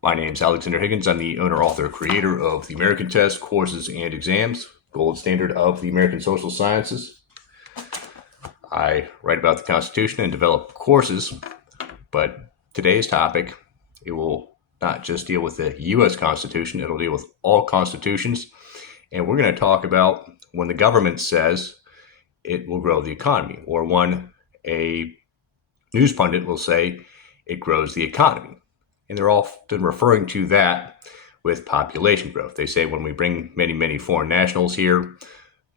My name is Alexander Higgins. I'm the owner, author, creator of the American Test, Courses, and Exams, gold standard of the American Social Sciences. I write about the Constitution and develop courses, but today's topic, it will not just deal with the U.S. Constitution, it'll deal with all constitutions. And we're going to talk about when the government says it will grow the economy, or when a news pundit will say it grows the economy. And they're often referring to that with population growth. They say when we bring many, many foreign nationals here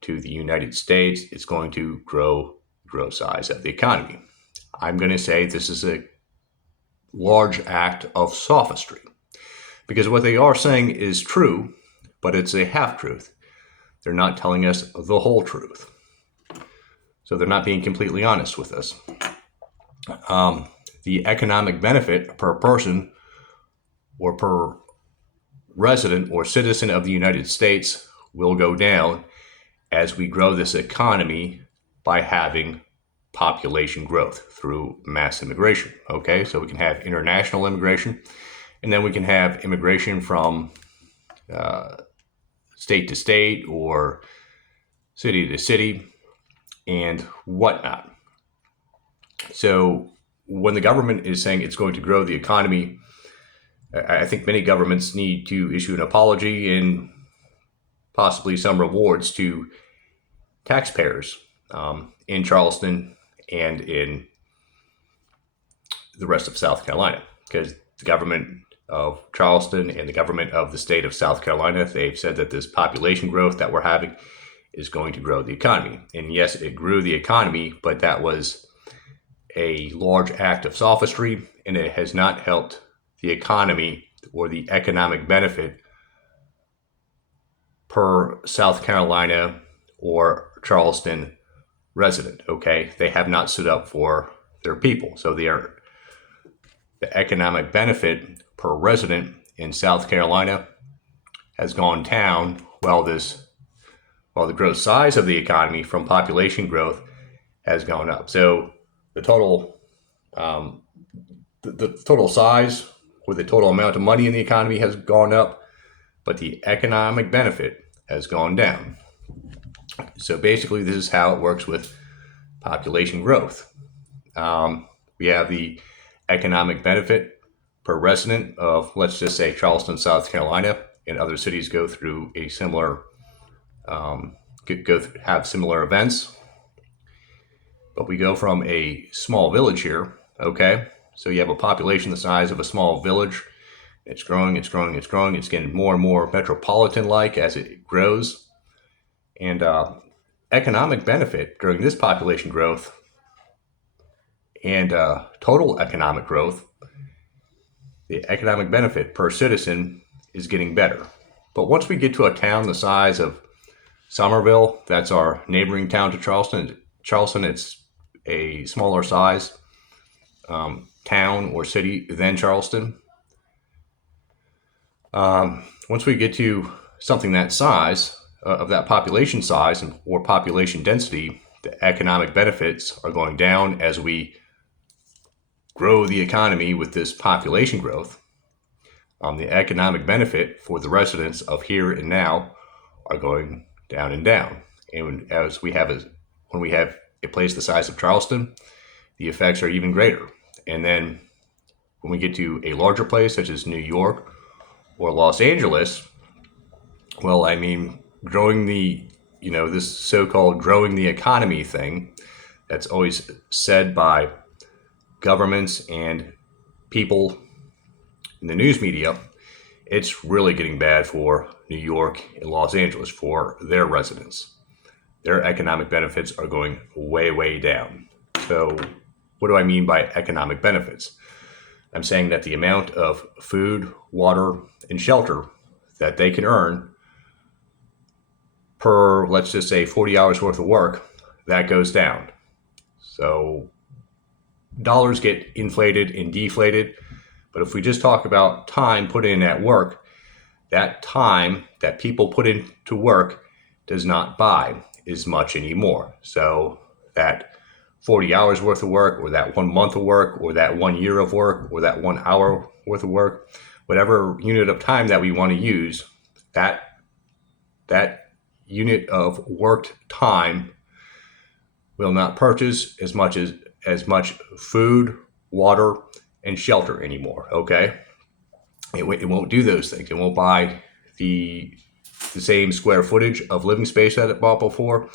to the United States, it's going to grow size of the economy. I'm going to say this is a large act of sophistry, because what they are saying is true, but it's a half-truth. They're not telling us the whole truth. So they're not being completely honest with us. The economic benefit per person or per resident or citizen of the United States will go down as we grow this economy by having population growth through mass immigration. Okay, so we can have international immigration, and then we can have immigration from state to state or city to city and whatnot. So when the government is saying it's going to grow the economy, I think many governments need to issue an apology and possibly some rewards to taxpayers in Charleston and in the rest of South Carolina, because the government of Charleston and the government of the state of South Carolina, they've said that this population growth that we're having is going to grow the economy. And yes, it grew the economy, but that was a large act of sophistry, and it has not helped the economy or the economic benefit per South Carolina or Charleston resident. Okay, they have not stood up for their people, so the economic benefit per resident in South Carolina has gone down, while the gross size of the economy from population growth has gone up. So the total the total size or the total amount of money in the economy has gone up, but the economic benefit has gone down. So basically, this is how it works with population growth. We have the economic benefit per resident of, let's just say, Charleston, South Carolina, and other cities go through a similar, have similar events. But we go from a small village here, okay? So you have a population the size of a small village. It's growing, it's growing, it's growing. It's getting more and more metropolitan-like as it grows. And economic benefit during this population growth and total economic growth, the economic benefit per citizen is getting better. But once we get to a town the size of Somerville, that's our neighboring town to Charleston. It's a smaller size town or city than Charleston. Once we get to something that size, of that population size or population density, the economic benefits are going down as we grow the economy with this population growth. The economic benefit for the residents of here and now are going down and down. And when we have a place the size of Charleston, the effects are even greater. And then when we get to a larger place such as New York or Los Angeles, well, I mean, growing this so-called growing the economy thing that's always said by governments and people in the news media, it's really getting bad for New York and Los Angeles, for their residents. Their economic benefits are going way, way down. So what do I mean by economic benefits? I'm saying that the amount of food, water, and shelter that they can earn per, let's just say, 40 hours worth of work, that goes down. So dollars get inflated and deflated. But if we just talk about time put in at work, that time that people put into work does not buy as much anymore. So that 40 hours worth of work, or that 1 month of work, or that 1 year of work, or that 1 hour worth of work, whatever unit of time that we want to use, that unit of worked time will not purchase as much food, water, and shelter anymore. Okay, it won't do those things. It won't buy the same square footage of living space that it bought before.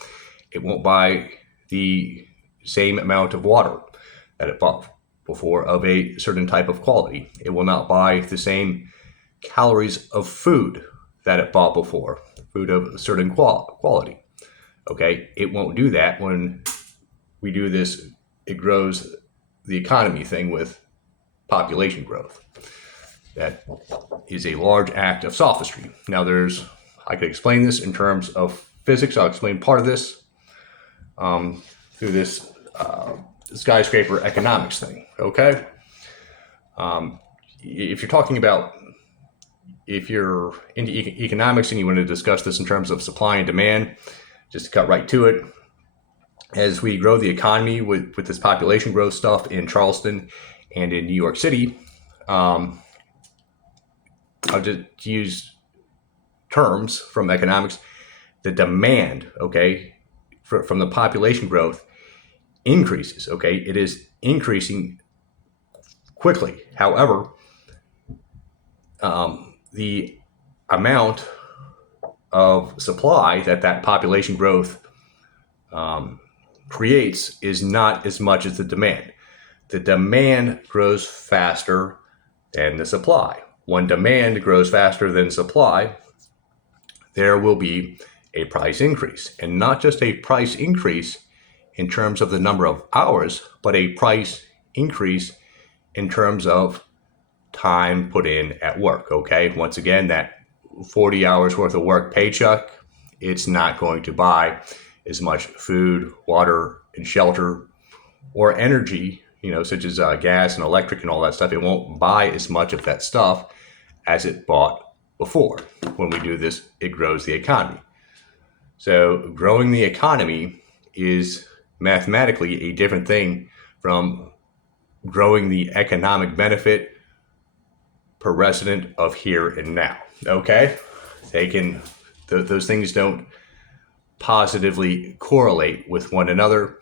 It won't buy the same amount of water that it bought before of a certain type of quality. It will not buy the same calories of food that it bought before, food of a certain quality. Okay, it won't do that when we do this. It grows the economy thing with population growth. That is a large act of sophistry. Now, I could explain this in terms of physics. I'll explain part of this through this skyscraper economics thing. Okay, if you're into economics and you want to discuss this in terms of supply and demand, just to cut right to it, as we grow the economy with this population growth stuff in Charleston and in New York City, I'll just use terms from economics. The demand, okay, from the population growth increases. Okay, it is increasing quickly. However, the amount of supply that population growth creates is not as much as the demand. The demand grows faster than the supply. When demand grows faster than supply, there will be a price increase. And not just a price increase in terms of the number of hours, but a price increase in terms of time put in at work. Okay, once again, that 40 hours worth of work paycheck, it's not going to buy as much food, water, and shelter, or energy, such as gas and electric and all that stuff. It won't buy as much of that stuff as it bought before. When we do this, it grows the economy. So growing the economy is mathematically a different thing from growing the economic benefit per resident of here and now. Okay, those things don't positively correlate with one another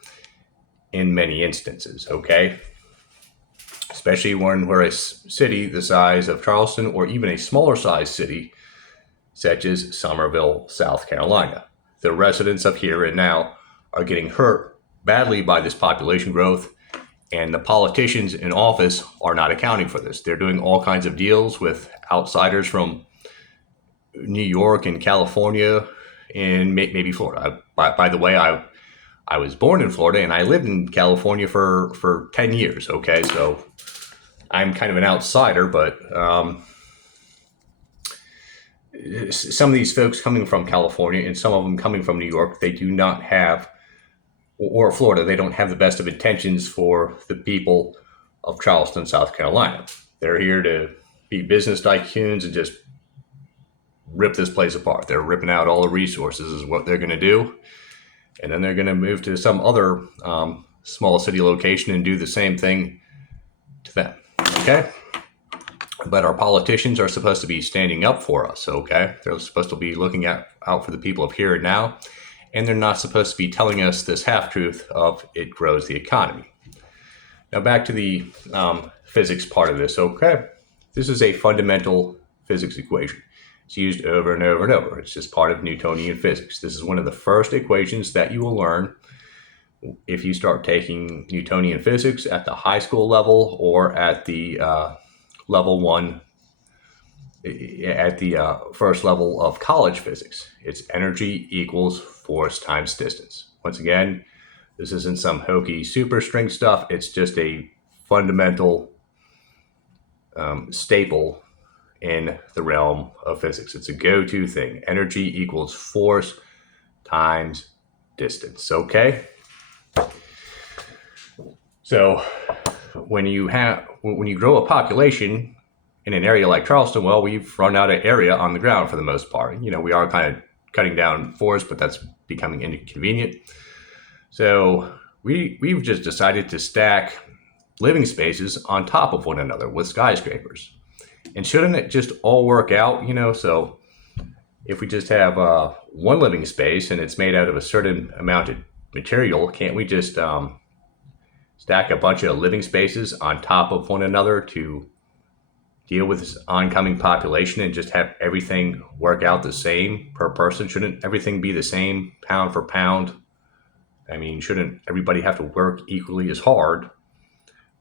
in many instances. Okay, especially when we're a city the size of Charleston, or even a smaller size city such as Somerville, South Carolina. The residents of here and now are getting hurt badly by this population growth, and the politicians in office are not accounting for this. They're doing all kinds of deals with outsiders from New York and California and maybe Florida. By the way, I was born in Florida and I lived in California for 10 years. Okay, so I'm kind of an outsider, but some of these folks coming from California and some of them coming from New York, they do not have, or Florida, they don't have the best of intentions for the people of Charleston, South Carolina. They're here to be business tycoons and just rip this place apart. They're ripping out all the resources is what they're going to do. And then they're going to move to some other small city location and do the same thing to them. Okay? But our politicians are supposed to be standing up for us. Okay? They're supposed to be looking out for the people of here and now. And they're not supposed to be telling us this half-truth of it grows the economy. Now back to the physics part of this. Okay? This is a fundamental physics equation. It's used over and over and over. It's just part of Newtonian physics. This is one of the first equations that you will learn if you start taking Newtonian physics at the high school level or at the level one, at the first level of college physics. It's energy equals force times distance. Once again, this isn't some hokey superstring stuff. It's just a fundamental staple in the realm of physics. It's a go-to thing. Energy equals force times distance. Okay? So when you grow a population in an area like Charleston, well, we've run out of area on the ground for the most part. We are kind of cutting down forests, but that's becoming inconvenient. So we've just decided to stack living spaces on top of one another with skyscrapers. And shouldn't it just all work out, So if we just have one living space and it's made out of a certain amount of material, can't we just stack a bunch of living spaces on top of one another to deal with this oncoming population and just have everything work out the same per person? Shouldn't everything be the same pound for pound? I mean, shouldn't everybody have to work equally as hard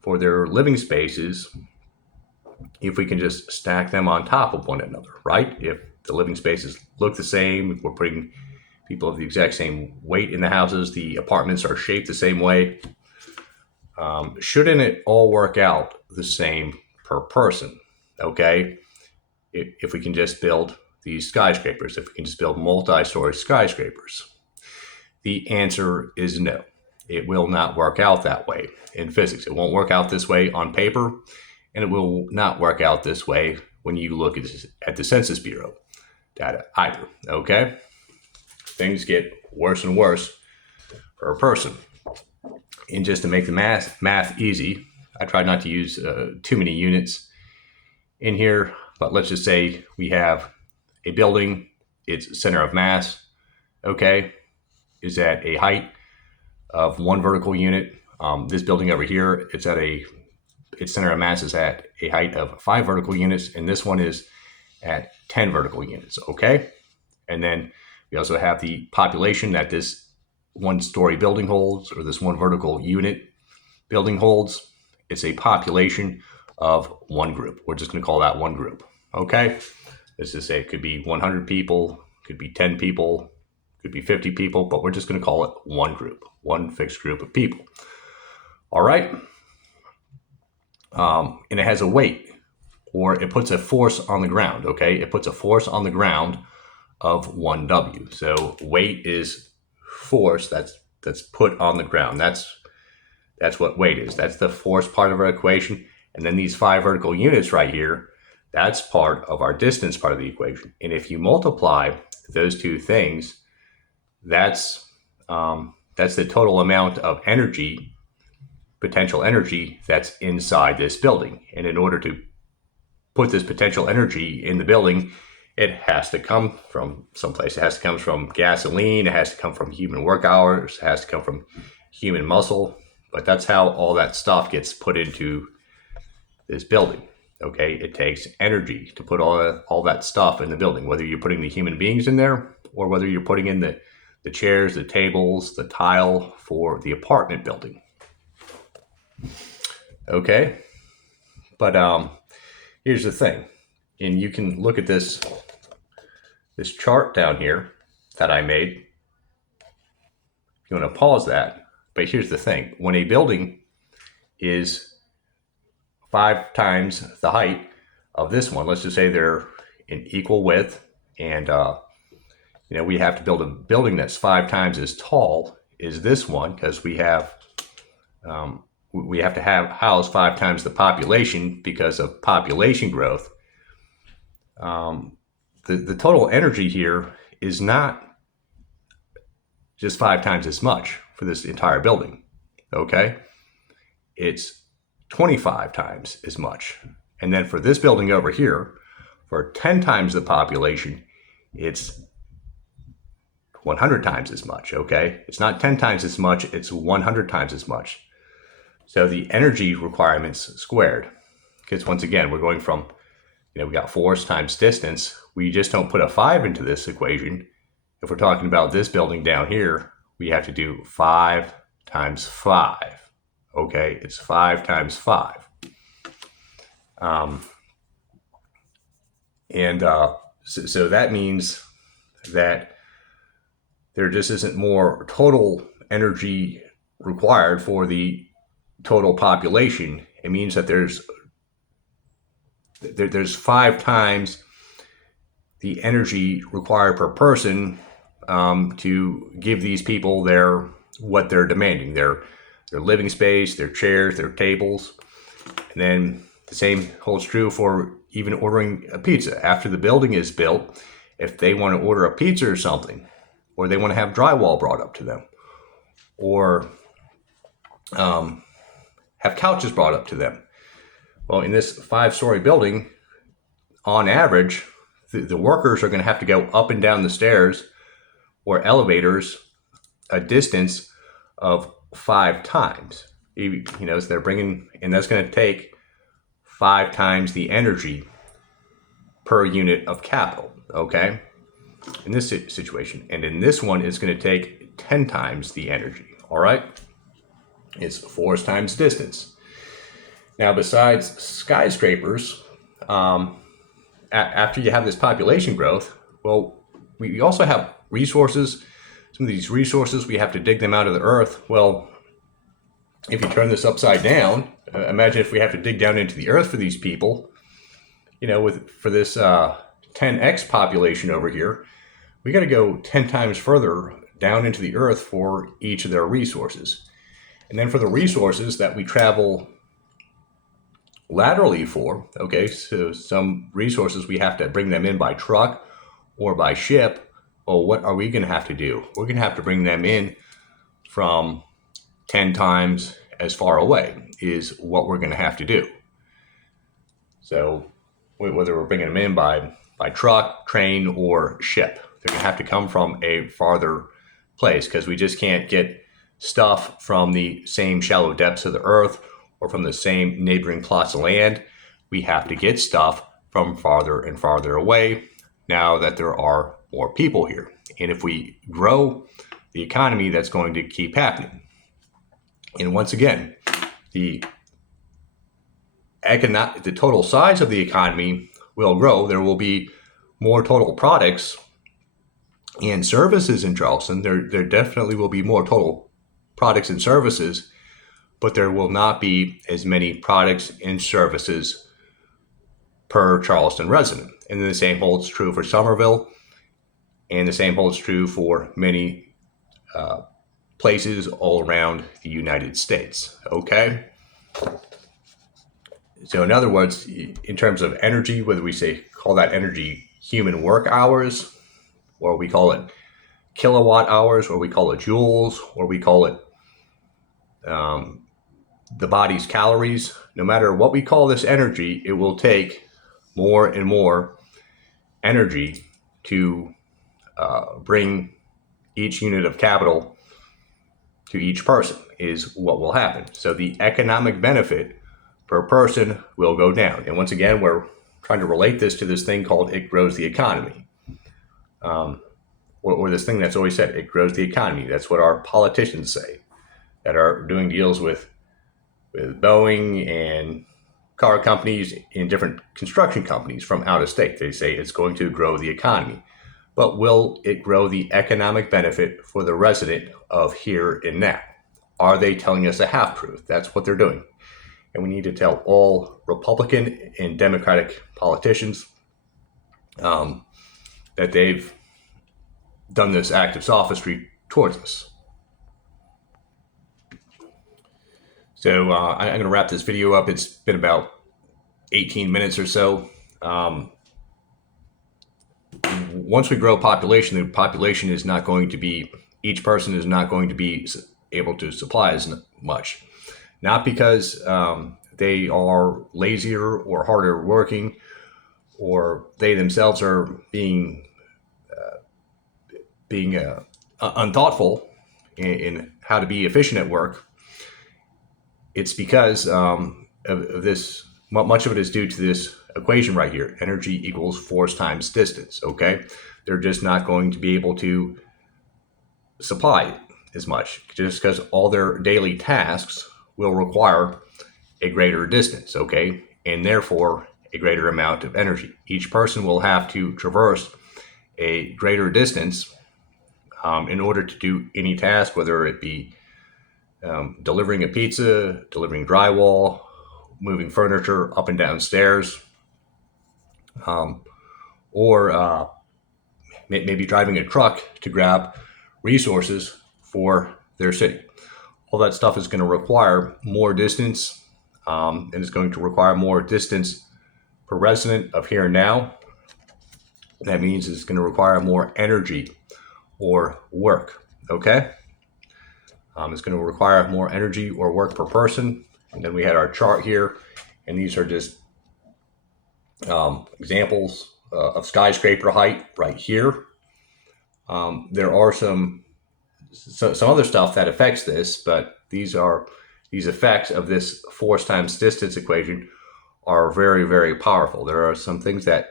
for their living spaces if we can just stack them on top of one another, right? If the living spaces look the same, if we're putting people of the exact same weight in the houses, the apartments are shaped the same way, shouldn't it all work out the same per person? Okay, if we can just build these skyscrapers, if we can just build multi-story skyscrapers. The answer is no. It will not work out that way in physics. It won't work out this way on paper, and it will not work out this way when you look at the Census Bureau data either, okay? Things get worse and worse per person. And just to make the math easy, I tried not to use too many units in here, but let's just say we have a building, its center of mass, okay, is at a height of 1 vertical unit. This building over here, its center of mass is at a height of 5 vertical units, and this one is at 10 vertical units, okay? And then we also have the population that this 1-story building holds, or this 1 vertical unit building holds. It's a population of one group. We're just going to call that one group, okay? Let's just say it could be 100 people, could be 10 people, could be 50 people, but we're just going to call it one group, one fixed group of people. All right? And it has a weight, or it puts a force on the ground, okay? It puts a force on the ground of 1W. So weight is force that's put on the ground. That's what weight is. That's the force part of our equation. And then these 5 vertical units right here, that's part of our distance part of the equation. And if you multiply those two things, that's the total amount of energy, potential energy, that's inside this building. And in order to put this potential energy in the building, it has to come from someplace. It has to come from gasoline. It has to come from human work hours. It has to come from human muscle. But that's how all that stuff gets put into this building. Okay, it takes energy to put all that stuff in the building, whether you're putting the human beings in there or whether you're putting in the chairs, the tables, the tile for the apartment building. Okay, but here's the thing, and you can look at this chart down here that I made. If you want to pause that, but here's the thing: when a building is 5 times the height of this one, let's just say they're in equal width, and we have to build a building that's 5 times as tall as this one, because we have to house 5 times the population because of population growth. The total energy here is not just 5 times as much for this entire building, okay? It's 25 times as much. And then for this building over here, for 10 times the population, it's 100 times as much, okay? It's not 10 times as much, it's 100 times as much. So the energy requirements squared, because once again, we're going from, we got force times distance. We just don't put a 5 into this equation. If we're talking about this building down here, we have to do 5 times 5. Okay, it's 5 times 5. So that means that there just isn't more total energy required for the total population. It means that there's 5 times the energy required per person to give these people what they're demanding, their living space, their chairs, their tables. And then the same holds true for even ordering a pizza. After the building is built, if they want to order a pizza or something, or they want to have drywall brought up to them, or have couches brought up to them. Well, in this 5-story building, on average, the workers are going to have to go up and down the stairs or elevators a distance of 5 times. So they're bringing, and that's going to take 5 times the energy per unit of capital, okay? In this situation. And in this one, it's going to take 10 times the energy, all right? It's force times distance. Now, besides skyscrapers, after you have this population growth, well, we also have resources. Some of these resources, we have to dig them out of the earth. Well, if you turn this upside down, imagine if we have to dig down into the earth for these people, for this 10x population over here, we got to go 10 times further down into the earth for each of their resources. And then for the resources that we travel laterally for, okay, so some resources we have to bring them in by truck or by ship. Well, what are we going to have to do? We're going to have to bring them in from 10 times as far away is what we're going to have to do. So whether we're bringing them in by truck, train, or ship, they're going to have to come from a farther place because we just can't get stuff from the same shallow depths of the earth or from the same neighboring plots of land. We have to get stuff from farther and farther away now that there are more people here. And if we grow the economy, that's going to keep happening. And once again, the total size of the economy will grow. There will be more total products and services in Charleston. There definitely will be more total products and services, but there will not be as many products and services per Charleston resident. And the same holds true for Somerville, and the same holds true for many places all around the United States, okay? So in other words, in terms of energy, whether we call that energy human work hours, or we call it kilowatt hours, or we call it joules, or we call it the body's calories, no matter what we call this energy, it will take more and more energy to bring each unit of capital to each person is what will happen. So the economic benefit per person will go down. And once again, we're trying to relate this to this thing called it grows the economy. Or this thing that's always said, it grows the economy. That's what our politicians say that are doing deals with Boeing and car companies and different construction companies from out of state. They say it's going to grow the economy. But will it grow the economic benefit for the resident of here and now? Are they telling us a half-truth? That's what they're doing. And we need to tell all Republican and Democratic politicians that they've done this act of sophistry towards us. So I'm going to wrap this video up. It's been about 18 minutes or so. Once we grow population, the population is not going to be, each person is not going to be able to supply as much. Not because they are lazier or harder working, or they themselves are being unthoughtful in how to be efficient at work. It's because of this. Much of it is due to this equation right here. Energy equals force times distance, okay? They're just not going to be able to supply as much just because all their daily tasks will require a greater distance, okay? And therefore, a greater amount of energy. Each person will have to traverse a greater distance in order to do any task, whether it be delivering a pizza, delivering drywall, moving furniture up and down stairs, or maybe driving a truck to grab resources for their city. All that stuff is going to require more distance, and it's going to require more distance per resident of here and now. That means it's going to require more energy or work, okay? It's going to require more energy or work per person. And then we had our chart here, and these are just examples of skyscraper height right here. There are some other stuff that affects this, but these effects of this force times distance equation are very, very powerful. There are some things that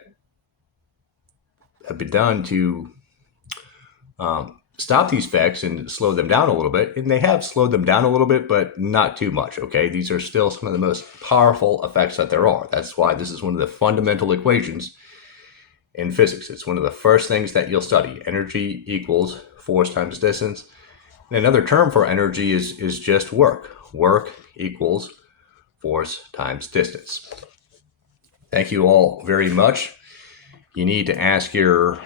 have been done to stop these effects and slow them down a little bit, and they have slowed them down a little bit, but not too much. Okay, these are still some of the most powerful effects that there are. That's why this is one of the fundamental equations in physics. It's one of the first things that you'll study. Energy equals force times distance. And another term for energy is just work. Work equals force times distance. Thank you all very much. You need to ask your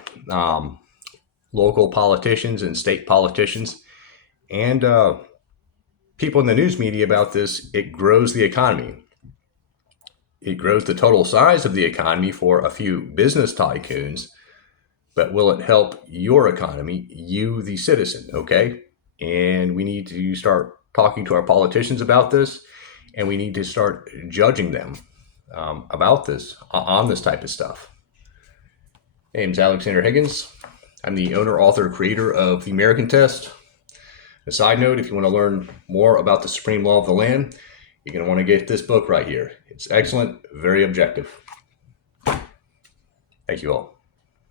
local politicians and state politicians and people in the news media about this. It grows the economy. It grows the total size of the economy for a few business tycoons, but will it help your economy, you the citizen? Okay. And we need to start talking to our politicians about this, and we need to start judging them about this, on this type of stuff. My name's Alexander Higgins. I'm the owner, author, creator of The American Test. A side note, if you want to learn more about the supreme law of the land, you're going to want to get this book right here. It's excellent, very objective. Thank you all.